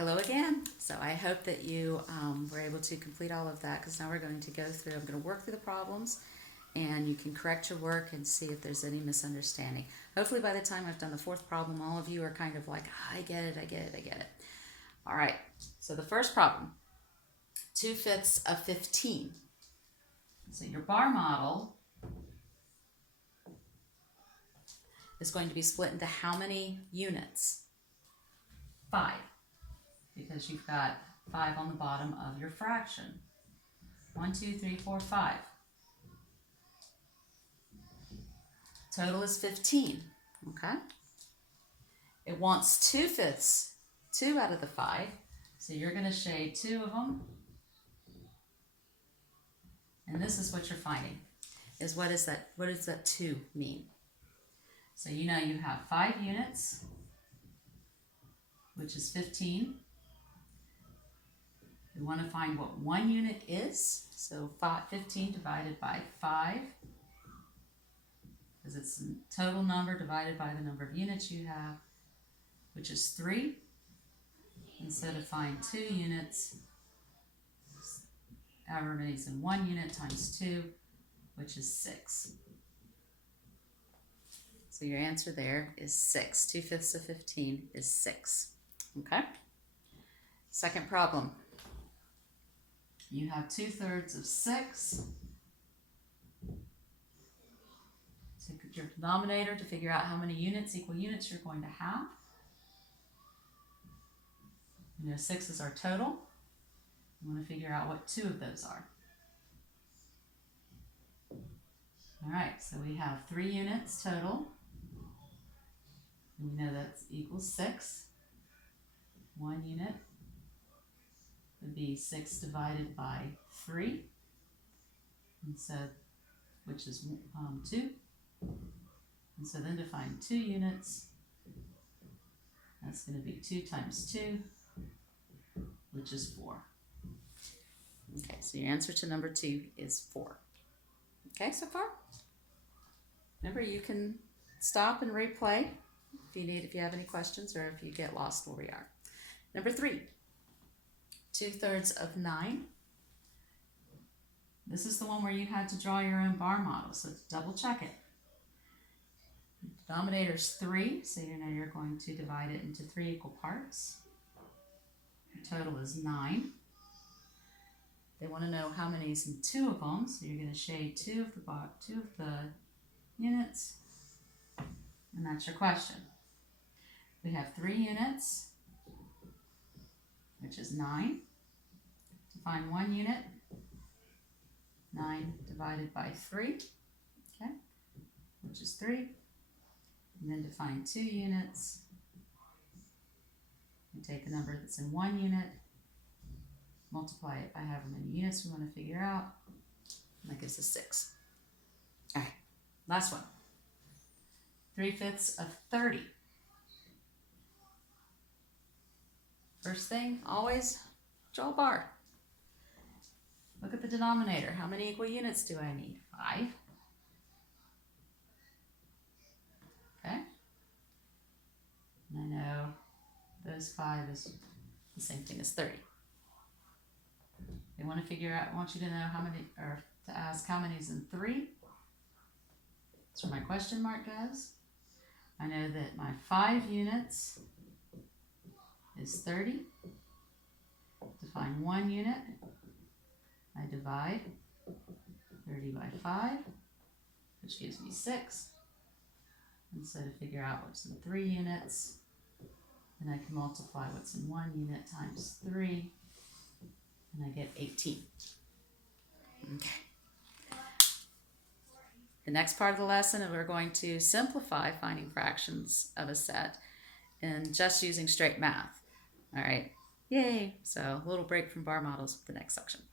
Hello again. So I hope that you were able to complete all of that, because now we're going to go through, I'm going to work through the problems and you can correct your work and see if there's any misunderstanding. Hopefully by the time I've done the fourth problem, all of you are kind of like, I get it, I get it, I get it. All right, so the first problem, 2/5 of 15. So your bar model is going to be split into how many units? 5. Because you've got 5 on the bottom of your fraction. 1, 2, 3, 4, 5. Total is 15, okay? It wants 2/5, 2 out of the 5, so you're going to shade 2 of them. And this is what you're finding, is what does that 2 mean? So you know you have 5 units, which is 15. We want to find what 1 unit is, so 15 divided by 5, because it's the total number divided by the number of units you have, which is 3. And so to find 2 units, however many is in 1 unit times 2, which is 6. So your answer there is 6. 2/5 of 15 is 6. Okay? Second problem. You have 2/3 of 6. Take your denominator to figure out how many equal units you're going to have. You know 6 is our total. You want to figure out what 2 of those are. All right, so we have 3 units total. And we know that equals 6. 1 unit would be 6 divided by 3, and so, which is 2. And so then to find 2 units, that's going to be 2 times 2, which is 4. Okay, so your answer to number 2 is 4. Okay, so far? Remember, you can stop and replay if you have any questions, or if you get lost where we are. Number 3, 2/3 of 9. This is the one where you had to draw your own bar model, so double check it. The denominator is 3, so you know you're going to divide it into 3 equal parts. Your total is 9. They want to know how many is in 2 of them, so you're going to shade 2 of the units, and that's your question. We have 3 units, which is 9. To find 1 unit, 9 divided by 3, okay, which is 3. And then to find 2 units, we take the number that's in 1 unit, multiply it by however many units we want to figure out, and that gives us 6. All right, last one. 3/5 of 30. First thing, always draw a bar. Look at the denominator. How many equal units do I need? 5. Okay. And I know those 5 is the same thing as 30. They want to figure out, I want you to know how many, or to ask how many is in 3. That's where my question mark goes. I know that my 5 units is 30. To find 1 unit, I divide 30 by 5, which gives me 6. And so to figure out what's in 3 units, then I can multiply what's in 1 unit times 3, and I get 18. Okay. The next part of the lesson, we're going to simplify finding fractions of a set and just using straight math. All right, yay! So a little break from bar models for the next section.